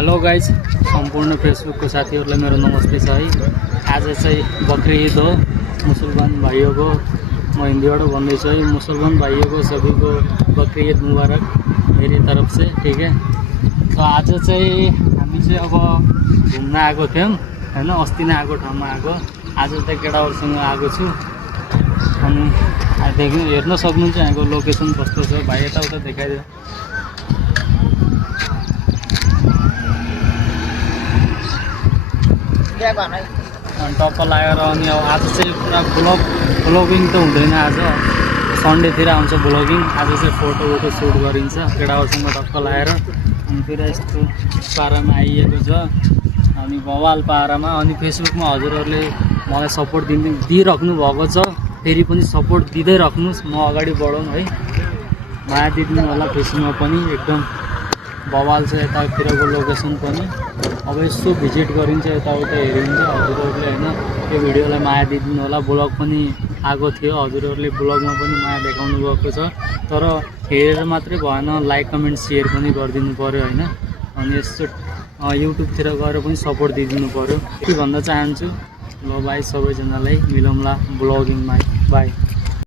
Hello guys, सम्पूर्ण फेसबुकको साथीहरूलाई मेरो नमस्ते छ है। आज चाहिँ बकरी ईद हो मुसलमान भाइयों को। म हिंदीबाट भन्दैछु है, मुसलमान भाइयों को सभी को बकरी ईद मुबारक मेरी तरफ से, ठीक है। तो आज चाहिँ हामी चाहिँ अब घुम्न आएको थियौँ हैन, अस्ति नै आएको ठाउँमा आएको। आज चाहिँ केटाहरूसँग आएको छु अनि देख्नु हेर्न सक्नुहुन्छ यहाँको लोकेसन कस्तो छ। भाइ यताउता देखाइदियो। अनि टक्क लागेर अनि अब आज चाहिँ पुरा ब्लगिङ त हुँदैन। आज सन्डेतिर आउँछ ब्लगिङ। आज चाहिँ फोटो सुट गरिन्छ केटाहरूसँग टक्क लगाएर। अनि फेरि यस्तो पारामा आइएको छ अनि बवाल पारामा। अनि फेसबुकमा हजुरहरूले मलाई सपोर्ट दिइराख्नु भएको छ, फेरि पनि सपोर्ट दिँदै राख्नुहोस्, म अगाडि बढौँ है। माया दिनु होला। फेसबुकमा पनि एकदम बवाल छ यतातिरको लोकेसन पनि। अब यसो भिजिट गरिन्छ, यताउता हेरिन्छ हजुरहरूले हैन। यो भिडियोलाई माया दिनु होला। ब्लग पनि आएको थियो, हजुरहरूले ब्लगमा पनि माया देखाउनु भएको छ, तर हेरेर मात्रै भएन, लाइक कमेन्ट सेयर पनि गरिदिनु पर्यो हैन। अनि यस्तो युट्युबतिर गएर पनि सपोर्ट दिइदिनु पर्यो। के भन्न चाहन्छु, ल बाई सबैजनालाई, मिलौँला ब्लगिङमा, बाई।